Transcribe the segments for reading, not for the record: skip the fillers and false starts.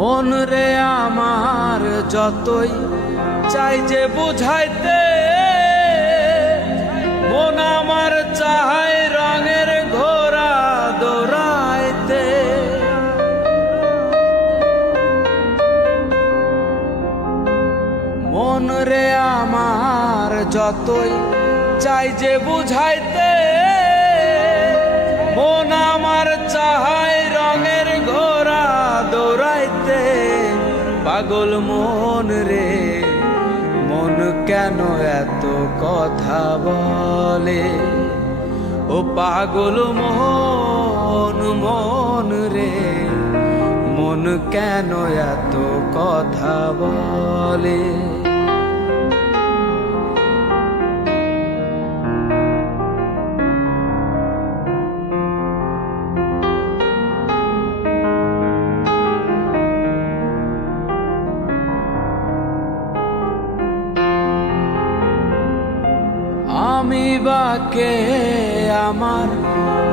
মন রে আমার যতই চাই যে বুঝাইতে, মন আমার চায় রঙের ঘোড়া দৌড়াইতে। মন রে আমার যতই চাই যে বুঝাইতে, মন আমার চায় রঙের ঘোড়া দৌড়াইতে। পাগল মন রে, মন কেন এত কথা বলে? ও পাগল মন, মন রে, মন কেন এত কথা বলে? আমি বাকে, আমার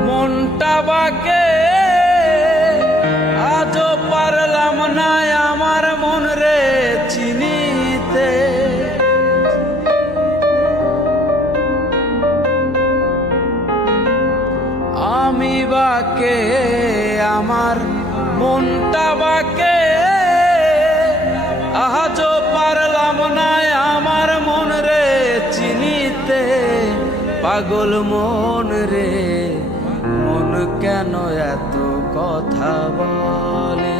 মনটা বাকে, আজও পারলাম না আমার মন রে চিনিতে। আমি বাকে, আমার মনটা বাকে, আজও পারলাম না আমার মন রে চিনিতে। পাগল মন রে, মন কেন এত কথা বলে?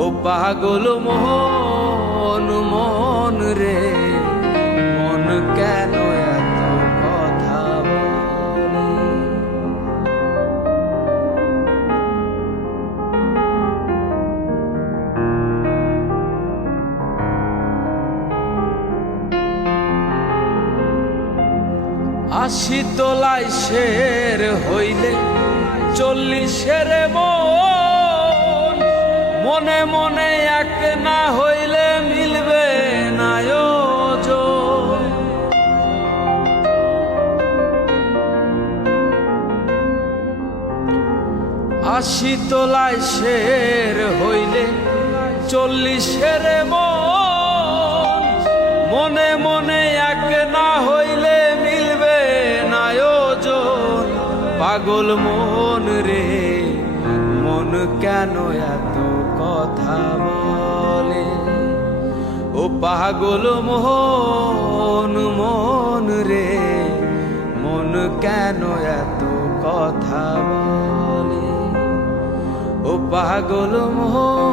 ও পাগল মন, মন রে, মন কেন এত কথা বলে? আশি তোলায় শের হইলে 40-এর মন, মনে মনে এক না হইলে মিলবে না ওজন। আশি তোলায় শের হইলে 40-এর মন, মনে মনে এক না হইলে মিলবে না ওজন। পাগল মন রে, মন কেন এত কথা বলে? ও পাগল মন, মন রে, মন কেন এত কথা বলে? ও পাগল মন।